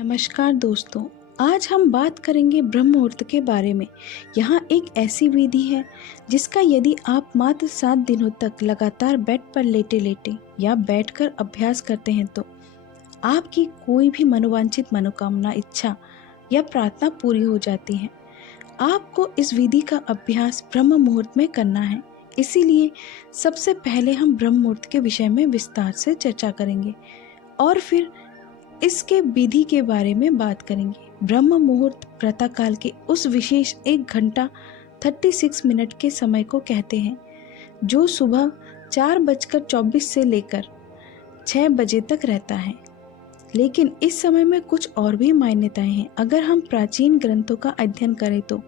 नमस्कार दोस्तों। आज हम बात करेंगे ब्रह्म मुहूर्त के बारे में। यहाँ एक ऐसी विधि है जिसका यदि आप मात्र 7 दिनों तक लगातार बेड पर लेटे लेटे या बैठकर अभ्यास करते हैं तो आपकी कोई भी मनोवांछित मनोकामना, इच्छा या प्रार्थना पूरी हो जाती है। आपको इस विधि का अभ्यास ब्रह्म मुहूर्त में करना है। इसीलिए सबसे पहले हम ब्रह्म मुहूर्त के विषय में विस्तार से चर्चा करेंगे और फिर इसके विधि के बारे में बात करेंगे। ब्रह्म मुहूर्त प्रातःकाल के उस विशेष 1 घंटा 36 मिनट के समय को कहते हैं जो सुबह 4:24 से लेकर 6 बजे तक रहता है। लेकिन इस समय में कुछ और भी मान्यताएं हैं। अगर हम प्राचीन ग्रंथों का अध्ययन करें तो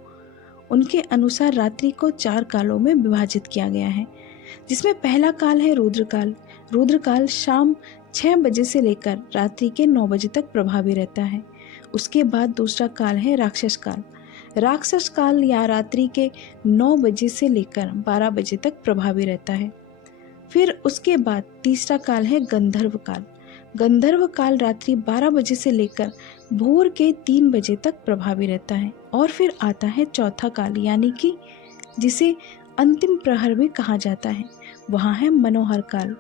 उनके अनुसार रात्रि को 4 कालों में विभाजित किया गया है, जिसमें पहला काल है रुद्रकाल। रुद्रकाल शाम 6 बजे से लेकर रात्रि के 9 बजे तक प्रभावी रहता है। उसके बाद दूसरा काल है राक्षस काल। राक्षस काल या रात्रि के 9 बजे से लेकर 12 बजे तक प्रभावी रहता है। फिर उसके बाद तीसरा काल है गंधर्व काल। गंधर्व काल रात्रि 12 बजे से लेकर भोर के 3 बजे तक प्रभावी रहता है। और फिर आता है चौथा काल, यानी कि जिसे अंतिम प्रहर भी कहा जाता है। वहाँ है मनोहर काल।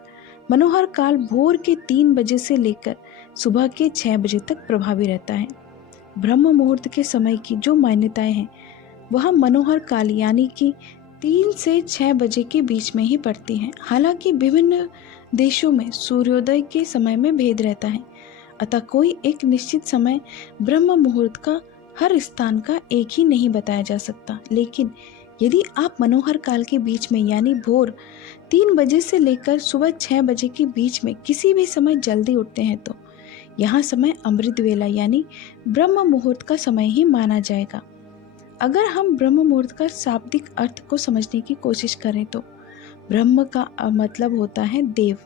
मनोहर काल भोर के 3 बजे से लेकर सुबह के 6 बजे तक प्रभावी रहता है। ब्रह्म मुहूर्त के समय की जो मान्यताएं हैं वह मनोहर काल यानी कि 3 से 6 बजे के बीच में ही पड़ती हैं। हालांकि विभिन्न देशों में सूर्योदय के समय में भेद रहता है, अतः कोई एक निश्चित समय ब्रह्म मुहूर्त का हर स्थान का एक ही नहीं बताया जा सकता। लेकिन यदि आप मनोहर काल के बीच में यानी भोर 3 बजे से लेकर सुबह 6 बजे के बीच में किसी भी समय जल्दी उठते हैं तो यहाँ समय अमृत वेला यानी ब्रह्म मुहूर्त का समय ही माना जाएगा। अगर हम ब्रह्म मुहूर्त का शाब्दिक अर्थ को समझने की कोशिश करें तो ब्रह्म का मतलब होता है देव,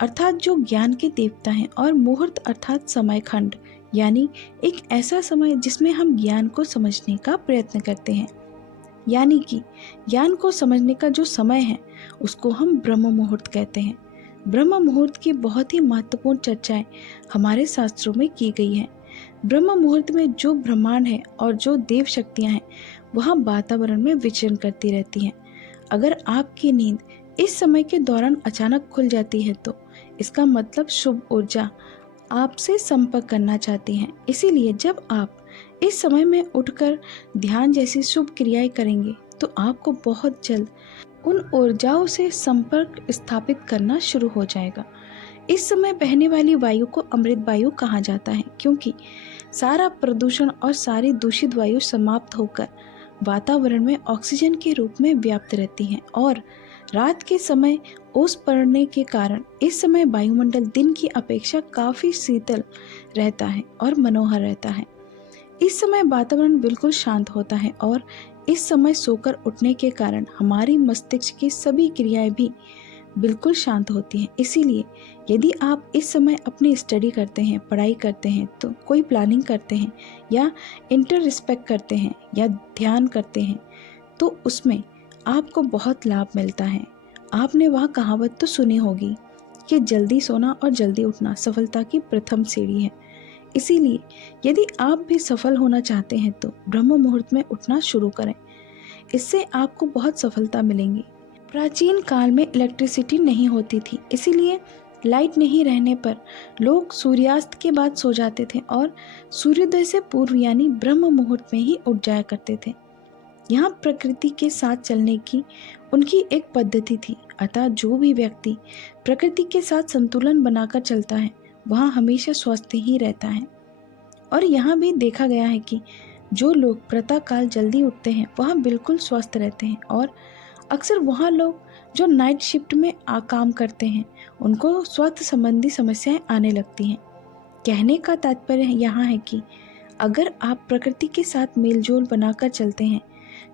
अर्थात जो ज्ञान के देवता हैं, और मुहूर्त अर्थात समय खंड यानी एक ऐसा समय जिसमें हम ज्ञान को समझने का प्रयत्न करते हैं। यानी कि ज्ञान को समझने का जो समय है उसको हम ब्रह्म मुहूर्त कहते हैं। ब्रह्म मुहूर्त की बहुत ही महत्वपूर्ण चर्चाएं हमारे शास्त्रों में की गई हैं। ब्रह्म मुहूर्त में जो ब्रह्मांड है और जो देव शक्तियां हैं वह वातावरण में विचरण करती रहती हैं। अगर आपकी नींद इस समय के दौरान अचानक खुल जाती है तो इसका मतलब शुभ ऊर्जा आपसे संपर्क करना चाहती हैं। इसीलिए जब आप इस समय में उठकर ध्यान जैसी शुभ क्रियाएं करेंगे तो आपको बहुत जल्द उन ऊर्जाओं से संपर्क स्थापित करना शुरू हो जाएगा। इस समय बहने वाली वायु को अमृत वायु कहा जाता है, क्योंकि सारा प्रदूषण और सारी दूषित वायु समाप्त होकर वातावरण में ऑक्सीजन के रूप में व्याप्त रहती हैं। और रात के समय ओस पड़ने के कारण इस समय वायुमंडल दिन की अपेक्षा काफ़ी शीतल रहता है और मनोहर रहता है। इस समय वातावरण बिल्कुल शांत होता है और इस समय सोकर उठने के कारण हमारी मस्तिष्क की सभी क्रियाएं भी बिल्कुल शांत होती हैं। इसीलिए यदि आप इस समय अपनी स्टडी करते हैं, पढ़ाई करते हैं, तो कोई प्लानिंग करते हैं या इंटरस्पेक्ट करते हैं या ध्यान करते हैं तो उसमें आपको बहुत लाभ मिलता है। आपने वह कहावत तो सुनी होगी कि जल्दी सोना और जल्दी उठना सफलता की प्रथम सीढ़ी है। इसीलिए यदि आप भी सफल होना चाहते हैं तो ब्रह्म मुहूर्त में उठना शुरू करें। इससे आपको बहुत सफलता मिलेंगी। प्राचीन काल में इलेक्ट्रिसिटी नहीं होती थी, इसीलिए लाइट नहीं रहने पर लोग सूर्यास्त के बाद सो जाते थे और सूर्योदय से पूर्व यानी ब्रह्म मुहूर्त में ही उठ जाया करते थे। यहाँ प्रकृति के साथ चलने की उनकी एक पद्धति थी, अतः जो भी व्यक्ति प्रकृति के साथ संतुलन बनाकर चलता है वह हमेशा स्वस्थ ही रहता है। और यहाँ भी देखा गया है कि जो लोग प्रातःकाल जल्दी उठते हैं वह बिल्कुल स्वस्थ रहते हैं, और अक्सर वहाँ लोग जो नाइट शिफ्ट में काम करते हैं उनको स्वास्थ्य संबंधी समस्याएं आने लगती हैं। कहने का तात्पर्य यहाँ है कि अगर आप प्रकृति के साथ मेलजोल बनाकर चलते हैं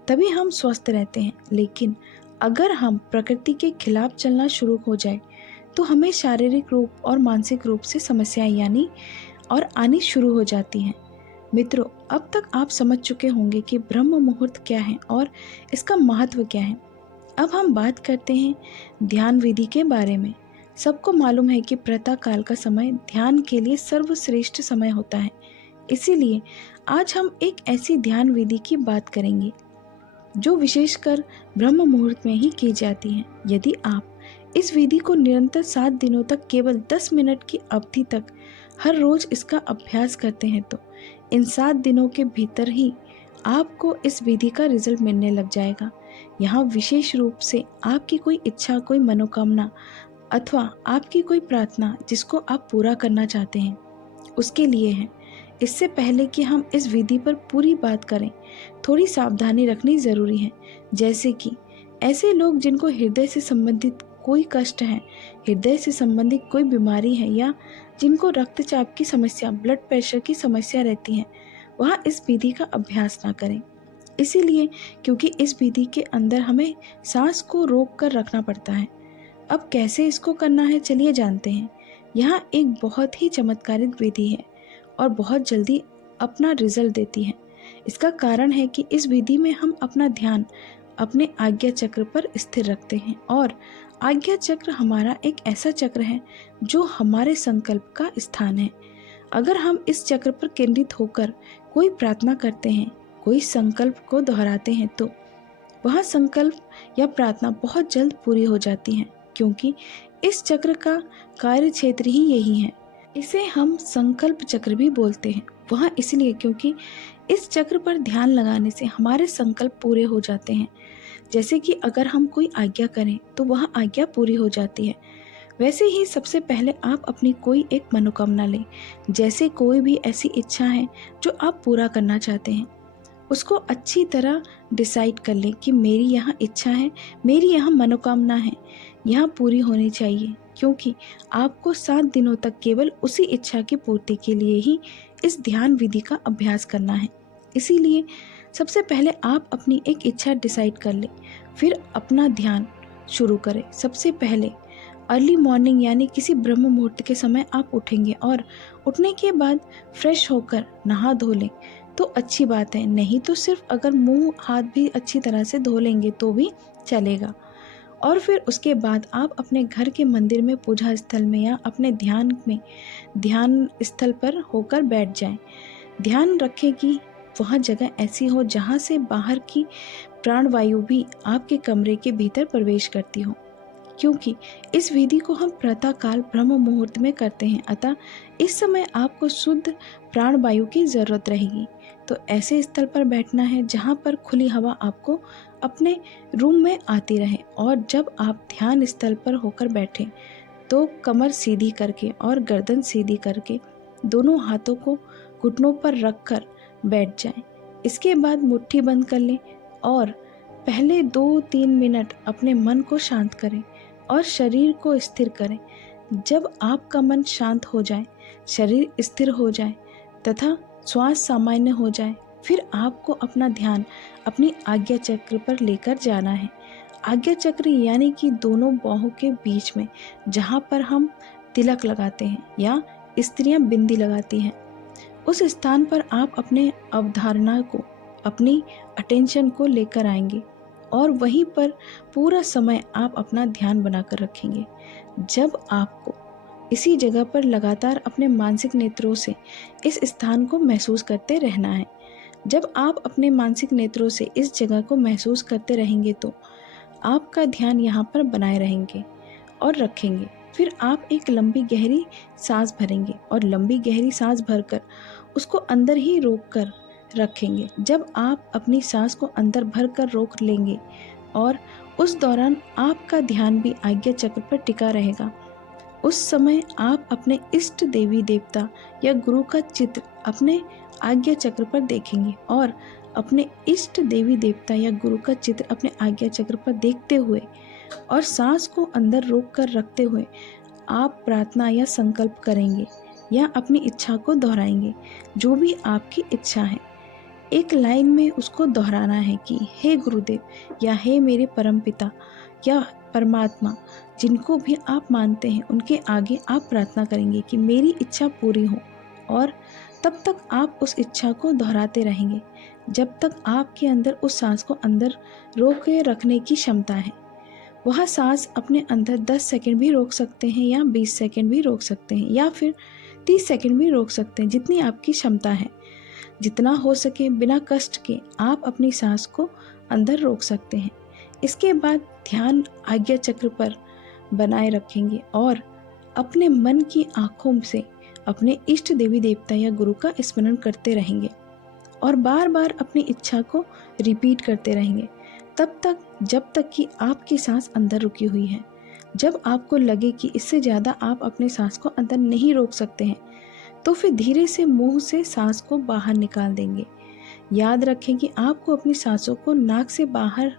तभी हम स्वस्थ रहते हैं। लेकिन अगर हम प्रकृति के खिलाफ चलना शुरू हो जाए तो हमें शारीरिक रूप और मानसिक रूप से समस्याएं यानी और आनी शुरू हो जाती हैं। मित्रों, अब तक आप समझ चुके होंगे कि ब्रह्म मुहूर्त क्या है और इसका महत्व क्या है। अब हम बात करते हैं ध्यान विधि के बारे में। सबको मालूम है कि प्रातः काल का समय ध्यान के लिए सर्वश्रेष्ठ समय होता है, इसीलिए आज हम एक ऐसी ध्यान विधि की बात करेंगे जो विशेषकर ब्रह्म मुहूर्त में ही की जाती है। यदि आप इस विधि को निरंतर 7 दिनों तक केवल 10 मिनट की अवधि तक हर रोज इसका अभ्यास करते हैं तो इन 7 दिनों के भीतर ही आपको इस विधि का रिजल्ट मिलने लग जाएगा। यहाँ विशेष रूप से आपकी कोई इच्छा, कोई मनोकामना अथवा आपकी कोई प्रार्थना जिसको आप पूरा करना चाहते हैं उसके लिए है। इससे पहले कि हम इस विधि पर पूरी बात करें, थोड़ी सावधानी रखनी ज़रूरी है। जैसे कि ऐसे लोग जिनको हृदय से संबंधित कोई कष्ट है, हृदय से संबंधित कोई बीमारी है या जिनको रक्तचाप की समस्या, ब्लड प्रेशर की समस्या रहती है, वह इस विधि का अभ्यास ना करें। इसीलिए क्योंकि इस विधि के अंदर हमें सांस को रोक कर रखना पड़ता है। अब कैसे इसको करना है चलिए जानते हैं। यहाँ एक बहुत ही चमत्कारिक विधि है और बहुत जल्दी अपना रिजल्ट देती है। इसका कारण है कि इस विधि में हम अपना ध्यान अपने आज्ञा चक्र पर स्थिर रखते हैं और आज्ञा चक्र हमारा एक ऐसा चक्र है जो हमारे संकल्प का स्थान है। अगर हम इस चक्र पर केंद्रित होकर कोई प्रार्थना करते हैं, कोई संकल्प को दोहराते हैं तो वह संकल्प या प्रार्थना बहुत जल्द पूरी हो जाती है, क्योंकि इस चक्र का कार्य क्षेत्र ही यही है। इसे हम संकल्प चक्र भी बोलते हैं। वह इसलिए क्योंकि इस चक्र पर ध्यान लगाने से हमारे संकल्प पूरे हो जाते हैं। जैसे कि अगर हम कोई आज्ञा करें तो वह आज्ञा पूरी हो जाती है। वैसे ही सबसे पहले आप अपनी कोई एक मनोकामना लें। जैसे कोई भी ऐसी इच्छा है जो आप पूरा करना चाहते हैं, उसको अच्छी तरह डिसाइड कर लें कि मेरी यहाँ इच्छा है, मेरी यहाँ मनोकामना है, यहाँ पूरी होनी चाहिए। क्योंकि आपको 7 दिनों तक केवल उसी इच्छा की पूर्ति के लिए ही इस ध्यान विधि का अभ्यास करना है। इसीलिए सबसे पहले आप अपनी एक इच्छा डिसाइड कर लें, फिर अपना ध्यान शुरू करें। सबसे पहले अर्ली मॉर्निंग यानी किसी ब्रह्म मुहूर्त के समय आप उठेंगे और उठने के बाद फ्रेश होकर नहा धो लें तो अच्छी बात है, नहीं तो सिर्फ अगर मुंह हाथ भी अच्छी तरह से धो लेंगे तो भी चलेगा। और फिर उसके बाद आप अपने घर के मंदिर में, पूजा स्थल में या अपने ध्यान स्थल पर होकर बैठ जाएं। ध्यान रखें कि वह जगह ऐसी हो जहां से बाहर की प्राणवायु भी आपके कमरे के भीतर प्रवेश करती हो, क्योंकि इस विधि को हम प्रातःकाल ब्रह्म मुहूर्त में करते हैं। अतः इस समय आपको शुद्ध प्राणवायु की ज़रूरत रहेगी। तो ऐसे स्थल पर बैठना है जहाँ पर खुली हवा आपको अपने रूम में आती रहे। और जब आप ध्यान स्थल पर होकर बैठें तो कमर सीधी करके और गर्दन सीधी करके दोनों हाथों को घुटनों पर रखकर बैठ जाएं। इसके बाद मुट्ठी बंद कर लें और पहले 2-3 मिनट अपने मन को शांत करें और शरीर को स्थिर करें। जब आपका मन शांत हो जाए, शरीर स्थिर हो जाए तथा श्वास सामान्य हो जाए, फिर आपको अपना ध्यान अपनी आज्ञा चक्र पर लेकर जाना है। आज्ञा चक्र यानी कि दोनों बाहों के बीच में जहाँ पर हम तिलक लगाते हैं या स्त्रियां बिंदी लगाती हैं, उस स्थान पर आप अपने अवधारणा को, अपनी अटेंशन को लेकर आएंगे और वहीं पर पूरा समय आप अपना ध्यान बनाकर रखेंगे। जब आपको इसी जगह पर लगातार अपने मानसिक नेत्रों से इस स्थान को महसूस करते रहना है। जब आप अपने मानसिक नेत्रों से इस जगह को महसूस करते रहेंगे तो आपका ध्यान यहाँ पर बनाए रहेंगे और रखेंगे। फिर आप एक लंबी गहरी सांस भरेंगे और लंबी गहरी सांस भरकर उसको अंदर ही रोक कर रखेंगे। जब आप अपनी सांस को अंदर भरकर रोक लेंगे और उस दौरान आपका ध्यान भी आज्ञा चक्र पर टिका रहेगा, उस समय आप अपने इष्ट देवी देवता या गुरु का चित्र अपने आज्ञा चक्र पर देखेंगे और अपने इष्ट देवी देवता या गुरु का चित्र अपने आज्ञा चक्र पर देखते हुए और सांस को अंदर रोक कर रखते हुए आप प्रार्थना या संकल्प करेंगे या अपनी इच्छा को दोहराएंगे। जो भी आपकी इच्छा है एक लाइन में उसको दोहराना है कि हे गुरुदेव या हे मेरे परमपिता या परमात्मा, जिनको भी आप मानते हैं उनके आगे आप प्रार्थना करेंगे कि मेरी इच्छा पूरी हो। और तब तक आप उस इच्छा को दोहराते रहेंगे जब तक आपके अंदर उस सांस को अंदर रोक के रखने की क्षमता है। वह सांस अपने अंदर 10 सेकंड भी रोक सकते हैं या 20 सेकंड भी रोक सकते हैं या फिर 30 सेकंड भी रोक सकते हैं, जितनी आपकी क्षमता है। जितना हो सके बिना कष्ट के आप अपनी सांस को अंदर रोक सकते हैं। इसके बाद ध्यान आज्ञा चक्र पर बनाए रखेंगे और अपने मन की आंखों से अपने इष्ट देवी देवता या गुरु का स्मरण करते रहेंगे और बार बार अपनी इच्छा को रिपीट करते रहेंगे तब तक जब तक कि आपकी सांस अंदर रुकी हुई है। जब आपको लगे कि इससे ज़्यादा आप अपने सांस को अंदर नहीं रोक सकते हैं तो फिर धीरे से मुंह से सांस को बाहर निकाल देंगे। याद रखें कि आपको अपनी सांसों को नाक से बाहर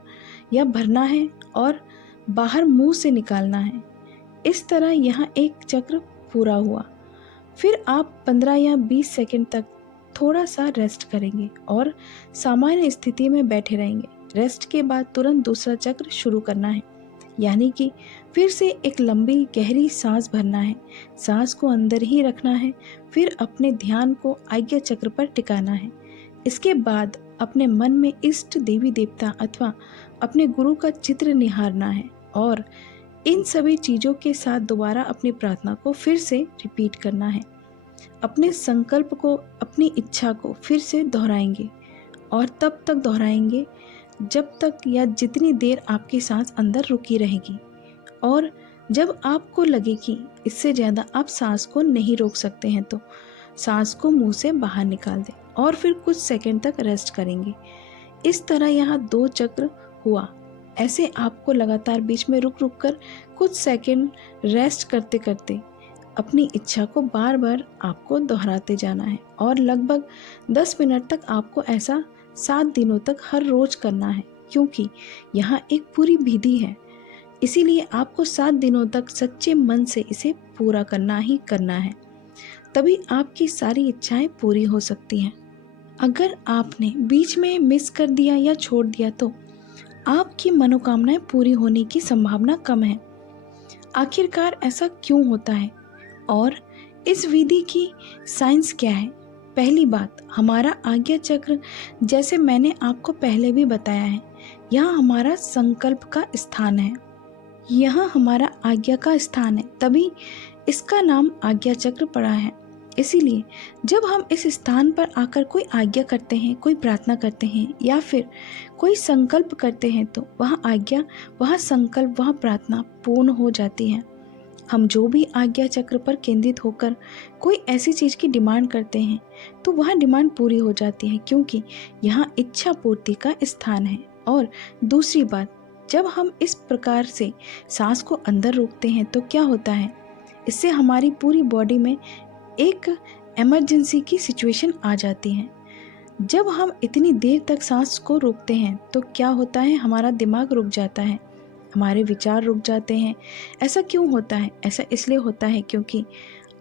या भरना है और बाहर मुंह से निकालना है। इस तरह यहाँ एक चक्र पूरा हुआ। फिर आप 15 या 20 सेकंड तक थोड़ा सा रेस्ट करेंगे और सामान्य स्थिति में बैठे रहेंगे। रेस्ट के बाद तुरंत दूसरा चक्र शुरू करना है, यानी कि फिर से एक लंबी गहरी सांस भरना है, सांस को अंदर ही रखना है, फिर अपने ध्यान को आज्ञा चक्र पर टिकाना है। इसके बाद अपने मन में इष्ट देवी देवता अथवा अपने गुरु का चित्र निहारना है और इन सभी चीज़ों के साथ दोबारा अपनी प्रार्थना को फिर से रिपीट करना है। अपने संकल्प को, अपनी इच्छा को फिर से दोहराएंगे और तब तक दोहराएंगे जब तक या जितनी देर आपकी सांस अंदर रुकी रहेगी और जब आपको लगे कि इससे ज़्यादा आप सांस को नहीं रोक सकते हैं तो सांस को मुंह से बाहर निकाल दें और फिर कुछ सेकंड तक रेस्ट करेंगे। इस तरह यहाँ 2 चक्र हुआ। ऐसे आपको लगातार बीच में रुक रुक कर कुछ सेकंड रेस्ट करते करते अपनी इच्छा को बार बार आपको दोहराते जाना है और लगभग 10 मिनट तक आपको ऐसा 7 दिनों तक हर रोज करना है, क्योंकि यहाँ एक पूरी विधि है। इसीलिए आपको 7 दिनों तक सच्चे मन से इसे पूरा करना ही करना है, तभी आपकी सारी इच्छाएं पूरी हो सकती हैं। अगर आपने बीच में मिस कर दिया या छोड़ दिया तो आपकी मनोकामनाएं पूरी होने की संभावना कम है। आखिरकार ऐसा क्यों होता है और इस विधि की साइंस क्या है? पहली बात, हमारा आज्ञा चक्र जैसे मैंने आपको पहले भी बताया है, यहाँ हमारा संकल्प का स्थान है, यहाँ हमारा आज्ञा का स्थान है, तभी इसका नाम आज्ञा चक्र पड़ा है। इसीलिए जब हम इस स्थान पर आकर कोई आज्ञा करते हैं, कोई प्रार्थना करते हैं या फिर कोई संकल्प करते हैं तो वहाँ आज्ञा, वहाँ संकल्प, वहाँ प्रार्थना पूर्ण हो जाती है। हम जो भी आज्ञा चक्र पर केंद्रित होकर कोई ऐसी चीज़ की डिमांड करते हैं तो वह डिमांड पूरी हो जाती है, क्योंकि यहाँ इच्छा पूर्ति का स्थान है। और दूसरी बात, जब हम इस प्रकार से सांस को अंदर रोकते हैं तो क्या होता है, इससे हमारी पूरी बॉडी में एक इमरजेंसी की सिचुएशन आ जाती है। जब हम इतनी देर तक सांस को रोकते हैं तो क्या होता है, हमारा दिमाग रुक जाता है, हमारे विचार रुक जाते हैं। ऐसा क्यों होता है? ऐसा इसलिए होता है क्योंकि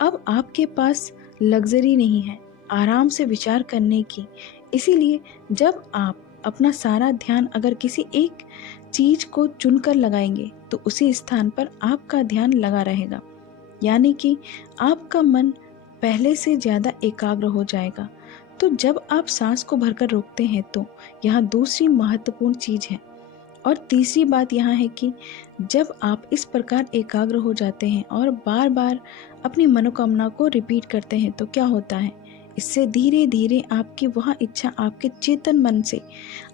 अब आपके पास लग्जरी नहीं है आराम से विचार करने की। इसीलिए जब आप अपना सारा ध्यान अगर किसी एक चीज़ को चुनकर लगाएंगे तो उसी स्थान पर आपका ध्यान लगा रहेगा, यानी कि आपका मन पहले से ज़्यादा एकाग्र हो जाएगा। तो जब आप सांस को भरकर रोकते हैं तो यहाँ दूसरी महत्वपूर्ण चीज़ है। और तीसरी बात यहाँ है कि जब आप इस प्रकार एकाग्र हो जाते हैं और बार बार अपनी मनोकामना को रिपीट करते हैं तो क्या होता है, इससे धीरे धीरे आपकी वह इच्छा आपके चेतन मन से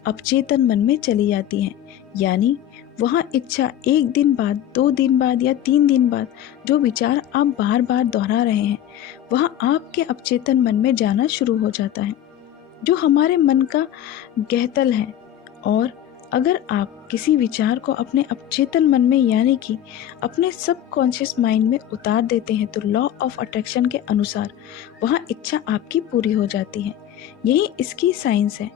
अपचेतन मन में चली जाती है। यानी वह इच्छा 1 दिन बाद, 2 दिन बाद या 3 दिन बाद जो विचार आप बार बार दोहरा रहे हैं वह आपके अपचेतन मन में जाना शुरू हो जाता है, जो हमारे मन का गहतल है। और अगर आप किसी विचार को अपने अपचेतन मन में यानी कि अपने सबकॉन्शियस माइंड में उतार देते हैं तो लॉ ऑफ अट्रैक्शन के अनुसार वह इच्छा आपकी पूरी हो जाती है। यही इसकी साइंस है।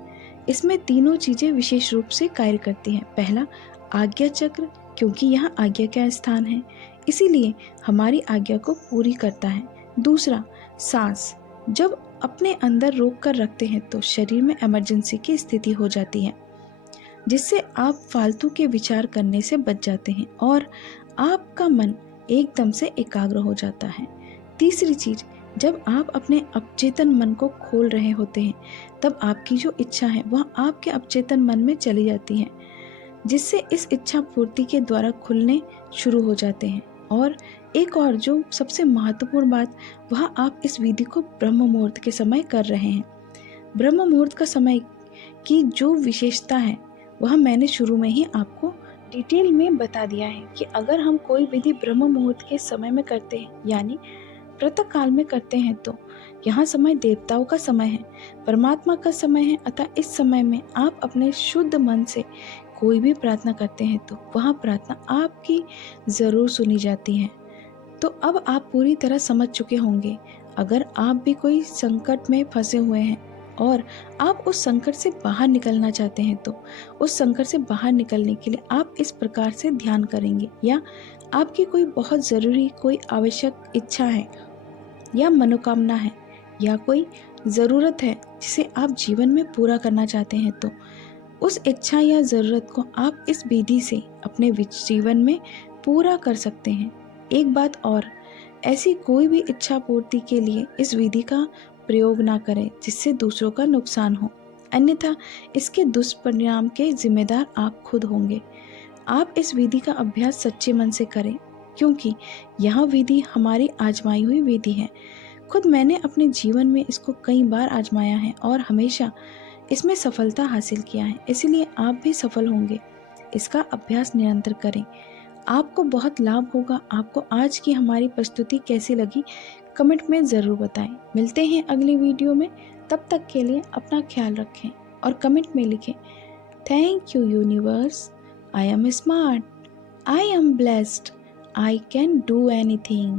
इसमें तीनों चीज़ें विशेष रूप से कार्य करती हैं। पहला, आज्ञा चक्र, क्योंकि यहाँ आज्ञा का स्थान है इसीलिए हमारी आज्ञा को पूरी करता है। दूसरा, सांस, जब अपने अंदर रोक कर रखते हैं तो शरीर में इमरजेंसी की स्थिति हो जाती है, जिससे आप फालतू के विचार करने से बच जाते हैं और आपका मन एकदम से एकाग्र हो जाता है। तीसरी चीज़, जब आप अपने अपचेतन मन को खोल रहे होते हैं तब आपकी जो इच्छा है वह आपके अपचेतन मन में चली जाती है, जिससे इस इच्छा पूर्ति के द्वारा खुलने शुरू हो जाते हैं। और एक और जो सबसे महत्वपूर्ण बात, वह आप इस विधि को ब्रह्म मुहूर्त के समय कर रहे हैं। ब्रह्म मुहूर्त का समय की जो विशेषता है वह मैंने शुरू में ही आपको डिटेल में बता दिया है कि अगर हम कोई विधि ब्रह्म मुहूर्त के समय में करते हैं यानी प्रातः काल में करते हैं तो यहाँ समय देवताओं का समय है, परमात्मा का समय है। अतः इस समय में आप अपने शुद्ध मन से कोई भी प्रार्थना करते हैं तो वह प्रार्थना आपकी ज़रूर सुनी जाती है। तो अब आप पूरी तरह समझ चुके होंगे। अगर आप भी कोई संकट में फंसे हुए हैं और आप उस संकट से बाहर निकलना चाहते हैं तो उस संकट से बाहर निकलने के लिए आप इस प्रकार से ध्यान करेंगे, या आपकी कोई बहुत ज़रूरी कोई आवश्यक इच्छा है या मनोकामना है या कोई ज़रूरत है जिसे आप जीवन में पूरा करना चाहते हैं तो उस इच्छा या ज़रूरत को आप इस विधि से अपने जीवन में पूरा कर सकते हैं। एक बात और, ऐसी कोई भी इच्छा पूर्ति के लिए इस विधि का प्रयोग ना करें जिससे दूसरों का नुकसान हो, अन्यथा इसके दुष्परिणाम के जिम्मेदार आप खुद होंगे। आप इस विधि का अभ्यास सच्चे मन से करें क्योंकि यह विधि हमारी आजमाई हुई विधि है। खुद मैंने अपने जीवन में इसको कई बार आजमाया है और हमेशा इसमें सफलता हासिल किया है, इसलिए आप भी सफल होंगे। इसका अभ्यास निरंतर करें, आपको बहुत लाभ होगा। आपको आज की हमारी प्रस्तुति कैसी लगी कमेंट में ज़रूर बताएं। मिलते हैं अगली वीडियो में, तब तक के लिए अपना ख्याल रखें और कमेंट में लिखें, thank you universe, I am smart, I am blessed, I can do anything.